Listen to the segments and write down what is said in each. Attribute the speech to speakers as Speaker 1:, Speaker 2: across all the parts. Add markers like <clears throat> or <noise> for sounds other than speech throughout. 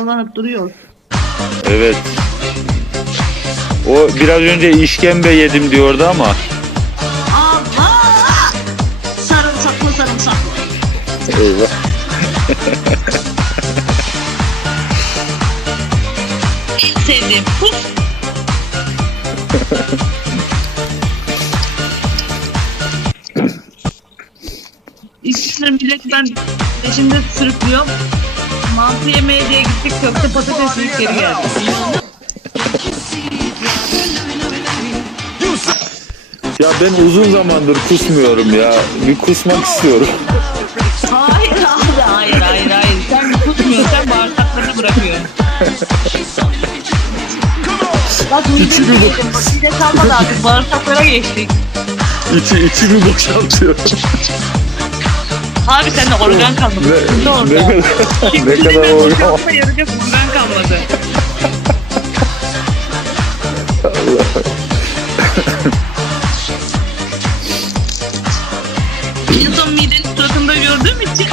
Speaker 1: Bak sallanıp duruyor.
Speaker 2: Evet. O biraz önce işkembe yedim diyordu ama
Speaker 1: Allah! Sarımsaklı sarımsaklı.
Speaker 2: Eyvah.
Speaker 1: En sevdiğim. İşçilerin millet ben peşinde sürüklüyorum. Mantı yemeye diye gittik köfte patates yiyip geri geldik.
Speaker 2: Ya ben uzun zamandır kusmuyorum ya. Bir kusmak istiyorum.
Speaker 1: Hayır abi hayır hayır hayır. Sen tutmuyorsun sen bağırsaklarını bırakıyorsun. Bak midemi
Speaker 2: İçini
Speaker 1: yedim. Bak mide kalmadı artık bağırsaklara geçtik.
Speaker 2: İçi, içimi boşaltıyor.
Speaker 1: Abi sende organ kalmadı.
Speaker 2: Ne,
Speaker 1: Ne organ?
Speaker 2: ne, ne kadar organ.
Speaker 1: Boşaltma yarayacak organ kalmadı. <laughs> En son midenin suratında gördüğüm için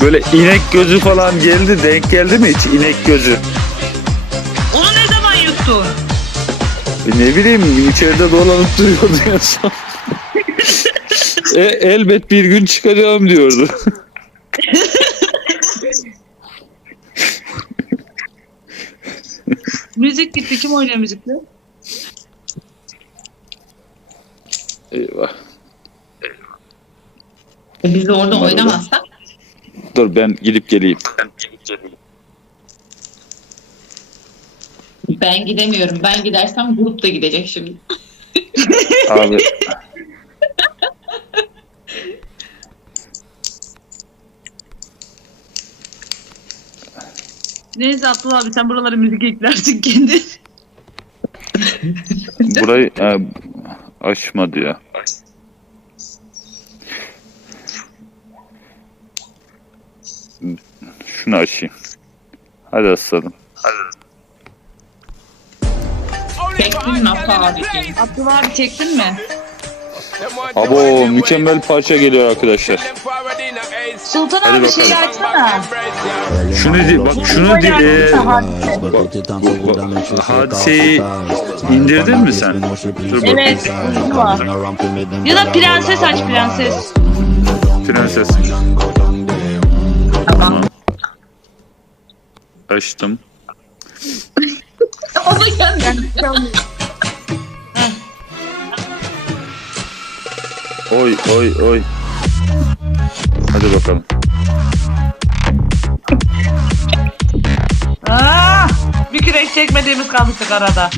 Speaker 2: Böyle inek gözü falan geldi. Denk geldi mi hiç inek gözü?
Speaker 1: onu ne zaman yuttun?
Speaker 2: E ne bileyim içeride dolanıp duruyordu en son. E, elbet bir gün çıkacağım diyordu. <laughs>
Speaker 1: Müzik gitti. Kim oynuyor müzikle?
Speaker 2: Eyvah.
Speaker 3: E, Biz de orada oynamazsak.
Speaker 2: Dur ben gidip geleyim.
Speaker 3: Ben gidemiyorum. Ben gidersem grup da gidecek şimdi.
Speaker 2: Abi <laughs>
Speaker 1: Neyse Abdullah abi sen buralara müzik eklersin kendi. <laughs>
Speaker 2: burayı e, açmadı ya. Şunu açayım. Hadi aslanım.
Speaker 3: Çektin mi Abdullah abiciğim?
Speaker 1: Abdullah abi çektin mi?
Speaker 2: Abo mükemmel parça geliyor arkadaşlar.
Speaker 1: Sultan
Speaker 2: Hadi
Speaker 1: abi şeyi
Speaker 2: bakalım.
Speaker 1: açsana.
Speaker 2: Şunu di bak şunu di e, hadiseyi indirdin mi sen? Dur bakayım.
Speaker 1: Evet, bu var. Ya da prenses aç prenses.
Speaker 2: Prenses.
Speaker 3: Tamam.
Speaker 2: Açtım. <laughs>
Speaker 3: O da geldi.
Speaker 2: Oy oy oy. Hadi bakalım.
Speaker 1: Aa, <laughs> bir kürek çekmediğimiz kalmıştık arada.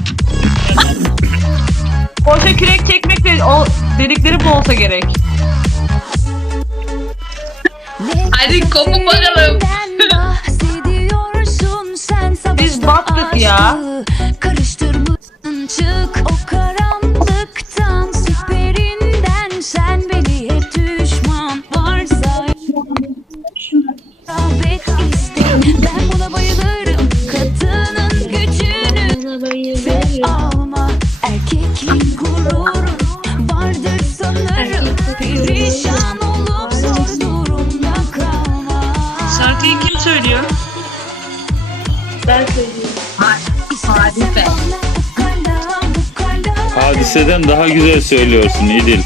Speaker 1: <laughs> Boşa kürek çekmek de o dedikleri bu olsa gerek.
Speaker 3: Hadi kopun bakalım.
Speaker 1: Biz battık ya.
Speaker 2: Hadiseden daha güzel söylüyorsun İdil.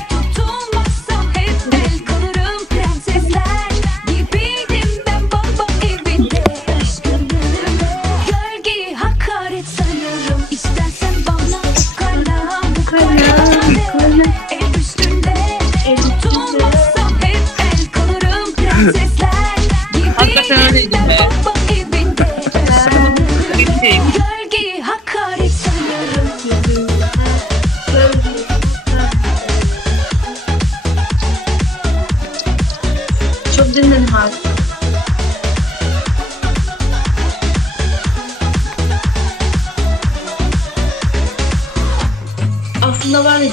Speaker 4: Aslında var ya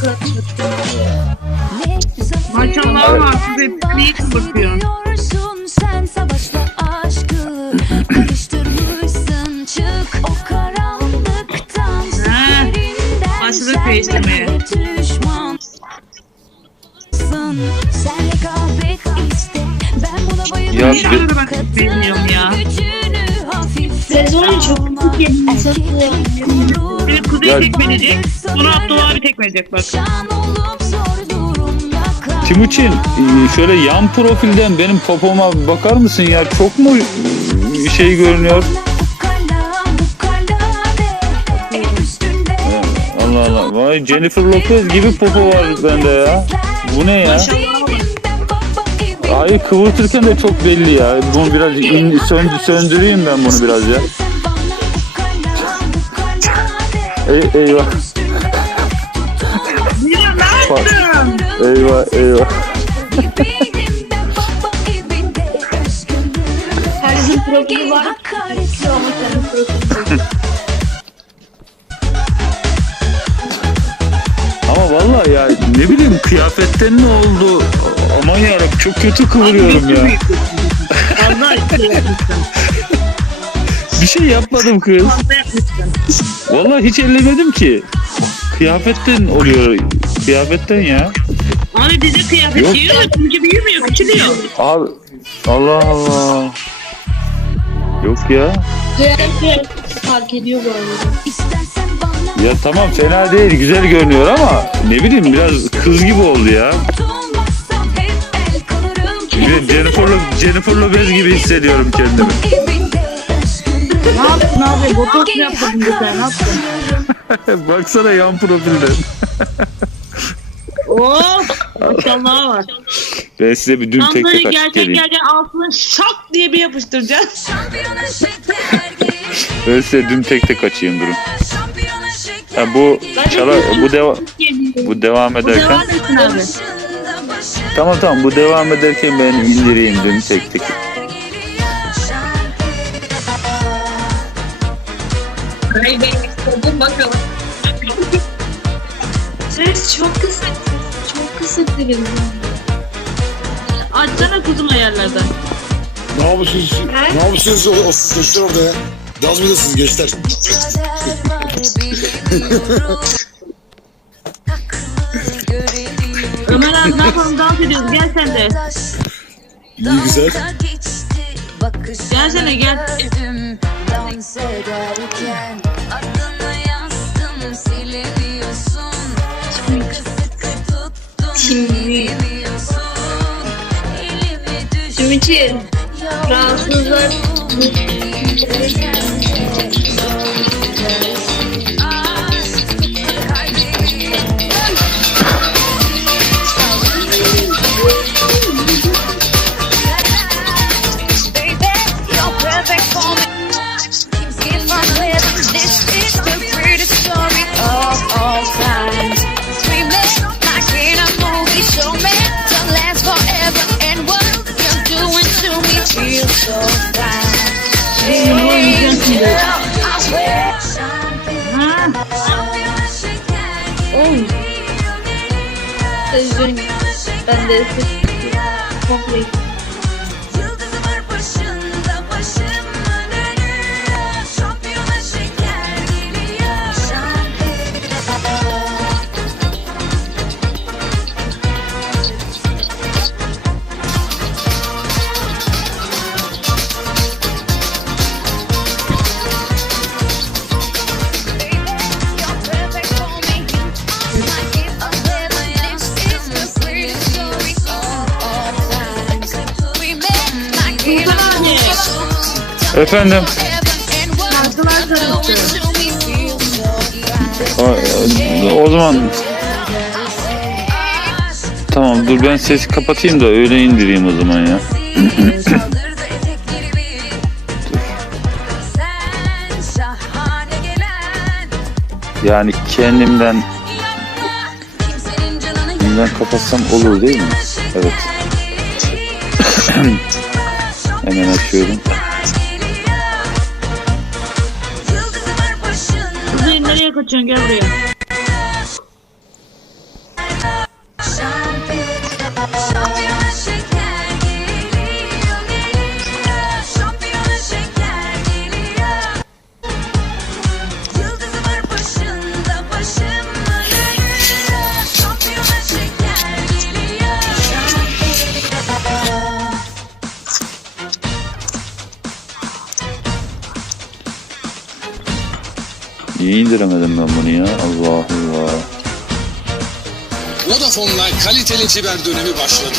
Speaker 4: kadar çok
Speaker 1: Maşallah var size klip bakıyor.
Speaker 5: Bahsediyorsun sen savaşla aşkı Karıştırmışsın çık o karanlıktan
Speaker 1: Ha,
Speaker 5: Süperinden
Speaker 1: başladık
Speaker 5: sen
Speaker 1: değiştirmeye.
Speaker 5: beni düşman olmasın Sen rekabet iste Ben buna bayılıyorum
Speaker 2: Ya
Speaker 1: ben çok beğeniyorum ya?
Speaker 5: Gücünü hafifle
Speaker 4: Sezon çok kötü
Speaker 2: Ya-
Speaker 1: tekmeleyecek. Sonra Abdullah abi tekmeleyecek bak.
Speaker 2: Timuçin e, şöyle yan profilden benim popoma bakar mısın ya? Çok mu e, şey görünüyor? Allah Allah. Vay Jennifer Lopez gibi popo var bende ya. Bu ne ya? Ay kıvırtırken de çok belli ya. Bunu biraz in, söndü, söndüreyim ben bunu biraz ya. Ey, eyvah.
Speaker 1: Ya ne yaptın?
Speaker 2: Eyvah eyvah.
Speaker 4: Herkesin profili var. Ama
Speaker 2: vallahi ya ne bileyim kıyafetten ne oldu? Aman yarabbim çok kötü kıvırıyorum ya.
Speaker 1: Allah aşkına.
Speaker 2: Bir şey yapmadım kız.
Speaker 1: Fazla yapmışsın.
Speaker 2: Vallahi hiç ellemedim ki. Kıyafetten oluyor. Kıyafetten ya.
Speaker 1: Abi bize kıyafet
Speaker 2: Yok.
Speaker 1: giyiyor da çünkü büyümüyor, küçülüyor.
Speaker 2: Abi Allah Allah. Yok ya.
Speaker 4: Kıyafet fark ediyor bu arada.
Speaker 2: Ya tamam fena değil güzel görünüyor ama ne bileyim biraz kız gibi oldu ya. Bir de Jennifer, Lo- Jennifer Lopez gibi hissediyorum kendimi.
Speaker 1: Ne yaptın abi? Botoks mu yaptın bir tane? Ne yaptın?
Speaker 2: Baksana yan profilden.
Speaker 1: Oh! Maşallah var.
Speaker 2: Ben size bir dün tek tek açık
Speaker 1: gerçek
Speaker 2: geleyim.
Speaker 1: gerçek altına şak diye bir
Speaker 5: gel
Speaker 2: Ben size dün tek tek açayım durun. Ha, bu çala bu deva bu devam
Speaker 1: Bu
Speaker 2: ederken
Speaker 1: devam etsin abi.
Speaker 5: başında başım
Speaker 2: tamam tamam bu devam ederken ben indireyim dün tek tek.
Speaker 3: Hey benim istediğim bakalım.
Speaker 4: Ses çok kısa. Çok kısa benim.
Speaker 1: Açsana kuzum ayarlardan.
Speaker 6: Ne yapıyorsunuz? Ne yapıyorsunuz o, o siz gençler orada ya? Dans mı ediyorsunuz gençler?
Speaker 1: Ömer abi ne yapalım dans ediyoruz gel sen de.
Speaker 6: İyi güzel.
Speaker 1: Gelsene, gel.
Speaker 5: Dans ederken adını yazdım silemiyorsun Sıkı sıkı tuttum
Speaker 4: Şimdi-
Speaker 5: Elimi düştüm
Speaker 4: Ümit'i rahatsızlar. Üzgünüm. Ben de ses komple.
Speaker 2: Efendim. O, zaman tamam dur ben sesi kapatayım da öyle indireyim o zaman ya. <clears throat> Yani kendimden kendimden kapatsam olur değil mi? Evet. <clears throat> Hemen açıyorum.
Speaker 1: Kaçıyorsun gel buraya.
Speaker 2: Niye indiremedim ben bunu ya? Allah Allah.
Speaker 7: Vodafone'la kaliteli fiber dönemi başladı.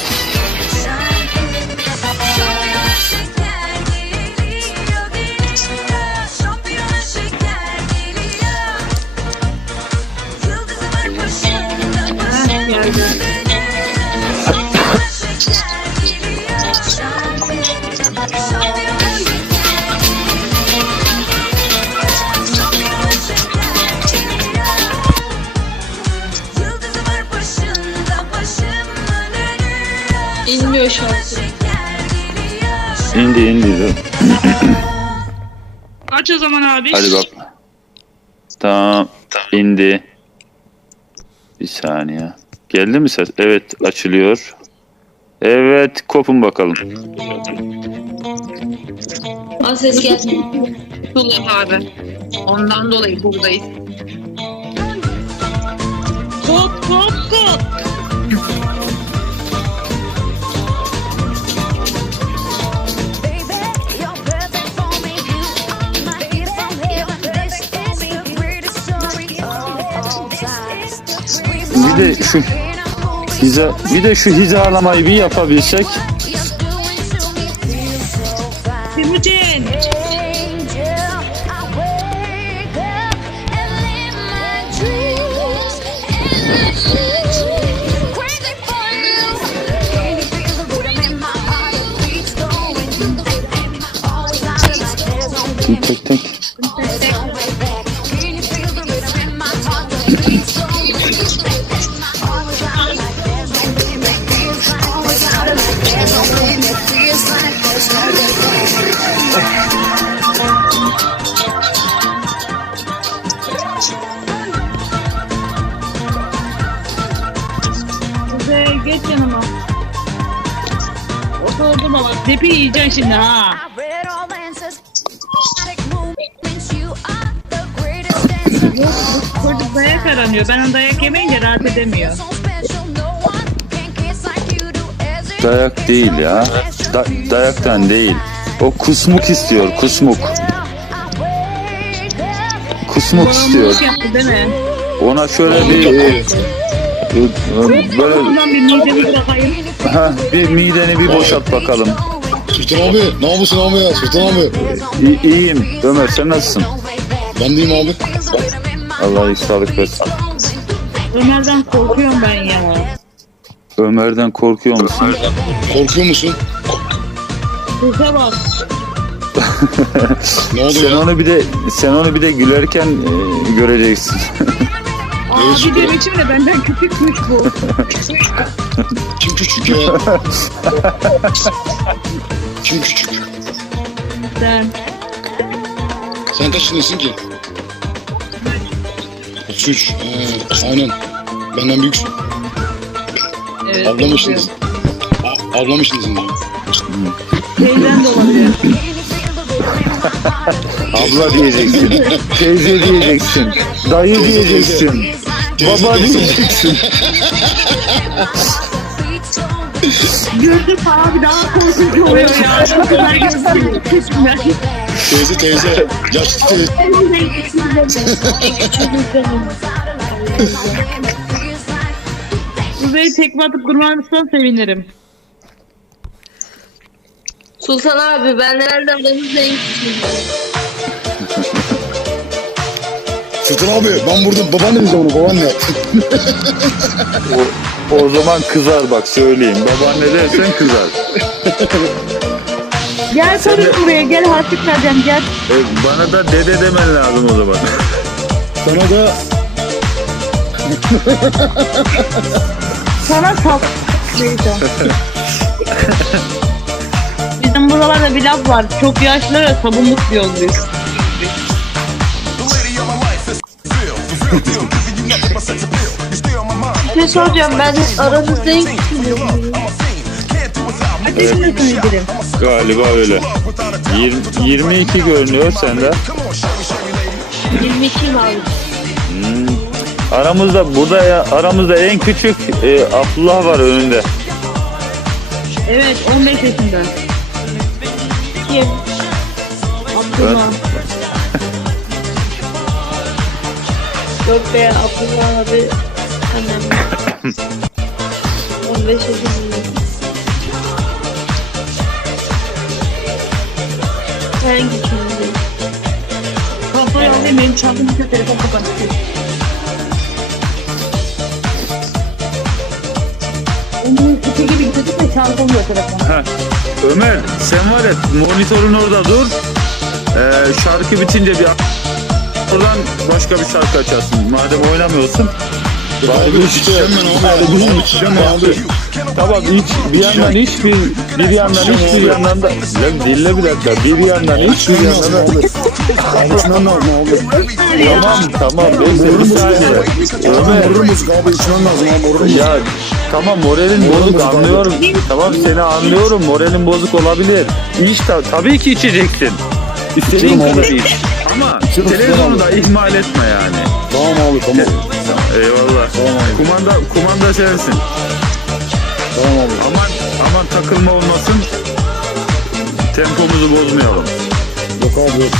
Speaker 2: İndi indi. dur.
Speaker 1: Aç o zaman abi.
Speaker 2: Hadi bak. Tamam. indi. Bir saniye. Geldi mi ses? Evet açılıyor. Evet kopun bakalım.
Speaker 3: Aa ses gelmiyor.
Speaker 1: Tullah abi. Ondan dolayı buradayız. Kop kop kop.
Speaker 2: Bir de şu hiza, bir de şu hizalamayı bir yapabilsek.
Speaker 1: Geç yanıma. Oturdum ama tepi yiyeceksin şimdi ha. Çocuk dayak aranıyor. Ben onu dayak yemeyince rahat edemiyor.
Speaker 2: Dayak değil ya. Da- dayaktan değil. O kusmuk istiyor kusmuk. Kusmuk istiyor.
Speaker 1: Bağımlılık yaptı değil mi?
Speaker 2: Ona şöyle bir e, böyle
Speaker 1: Ondan bir midemi
Speaker 2: ha, bir mideni bir boşalt bakalım.
Speaker 6: Sultan abi ne yapıyorsun abi ya Sultan abi?
Speaker 2: İyi, iyiyim. Ömer sen nasılsın?
Speaker 6: Ben deyim abi.
Speaker 2: Allah iyi sağlık versin.
Speaker 1: Ömer'den korkuyorum ben ya.
Speaker 2: Ömer'den korkuyor musun?
Speaker 6: Korkuyor musun?
Speaker 1: Sese bak.
Speaker 6: Ne oldu
Speaker 2: Sen
Speaker 6: ya?
Speaker 2: onu bir de sen onu bir de gülerken e, göreceksin.
Speaker 1: Aa bir de biçimde benden küçükmüş bu. <laughs>
Speaker 6: Kim küçük ya? Kim küçük?
Speaker 1: Sen.
Speaker 6: Sen kaç yaşındasın ki? 33. He, aynen. Benden büyüksün.
Speaker 1: Evet.
Speaker 6: Ablamışsınız. A- ablamışsınız ya.
Speaker 1: Teyzen de olabilir.
Speaker 2: Abla diyeceksin. <laughs> Teyze diyeceksin. Dayı diyeceksin. Baba diyeceksin.
Speaker 1: Gözüm abi daha korkunç oluyor ya. Küçümden.
Speaker 6: Teyze teyze. Yaşlı teyze.
Speaker 1: Kuzey tekme atıp durmazsan sevinirim.
Speaker 3: Sultan abi ben nereden aranızda en
Speaker 6: Sultan abi ben burada babaanne diyeceğim ona babaanne.
Speaker 2: O, o zaman kızar bak söyleyeyim. Babaanne dersen kızar.
Speaker 1: Gel karış buraya gel harçlık vereceğim gel.
Speaker 2: E, bana da dede demen lazım o zaman.
Speaker 6: Sana da
Speaker 1: Sana sap. Bizim buralarda bir laf var. Çok yaşlılara sabunluk diyoruz biz.
Speaker 3: Bir şey soracağım ben aranızda
Speaker 1: yaşındasın İdris?
Speaker 2: Galiba öyle. 20, 22 görünüyor sende.
Speaker 3: 22 abi.
Speaker 2: Aramızda burada ya aramızda en küçük e, Abdullah var önünde.
Speaker 1: Evet 15 yaşında.
Speaker 3: Kim?
Speaker 1: Abdullah.
Speaker 3: Yok be Abdullah abi. Annem. 15 yaşındayım. Hangi kimdi?
Speaker 1: Kafayı alayım benim çaldım bir telefon kapandı. Onun iki gibi gittik de çaldım yok telefon.
Speaker 2: Ha. Ömer sen var ya monitörün orada dur. Ee, şarkı bitince bir oradan başka bir şarkı açarsın. Madem oynamıyorsun. Bari bir
Speaker 6: İçeceğim ben abi. Oğlum içeceğim ben abi.
Speaker 2: Tamam iç bir yandan iç bir bir yandan iç bir yandan da Lan dinle bir dakika bir yandan iç bir yandan da
Speaker 6: içmem lazım abi.
Speaker 2: Tamam tamam neyse bir saniye Ömer
Speaker 6: musun abi içmem lazım abi musun?
Speaker 2: ya tamam moralin bozuk anlıyorum tamam seni anlıyorum moralin bozuk olabilir İç ta- tabii ki içeceksin İstediğin
Speaker 6: İçerim
Speaker 2: kadar
Speaker 6: abi.
Speaker 2: iç ama
Speaker 6: İçerim,
Speaker 2: televizyonu da ihmal etme yani
Speaker 6: Tamam abi tamam.
Speaker 2: eyvallah
Speaker 6: Tamam abi.
Speaker 2: kumanda kumanda sensin
Speaker 6: Tamam abi.
Speaker 2: aman aman takılma olmasın tempomuzu bozmayalım
Speaker 6: Yok abi yok.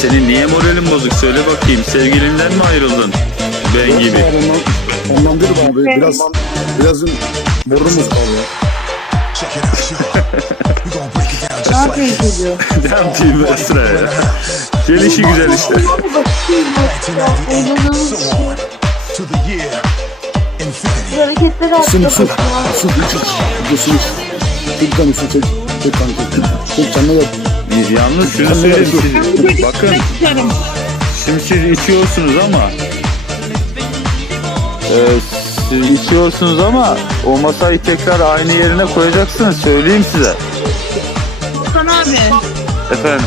Speaker 2: Senin niye moralin bozuk söyle bakayım. Sevgilinden mi ayrıldın? Ben
Speaker 6: Yok
Speaker 2: gibi.
Speaker 6: abi ondan, ondan değil abi. Biraz biraz
Speaker 1: yapayım çocuğu?
Speaker 2: ne yapayım ben sıraya? Gelişi güzel işte.
Speaker 3: Hareketleri
Speaker 6: iç. Çek kan ısı çek. Çek kan çek. Çek canına gel.
Speaker 2: Yalnız şunu söyleyeyim siz. Bakın şimdi siz içiyorsunuz ama e, siz içiyorsunuz ama o masayı tekrar aynı yerine koyacaksınız söyleyeyim size.
Speaker 1: Hakan abi.
Speaker 2: Efendim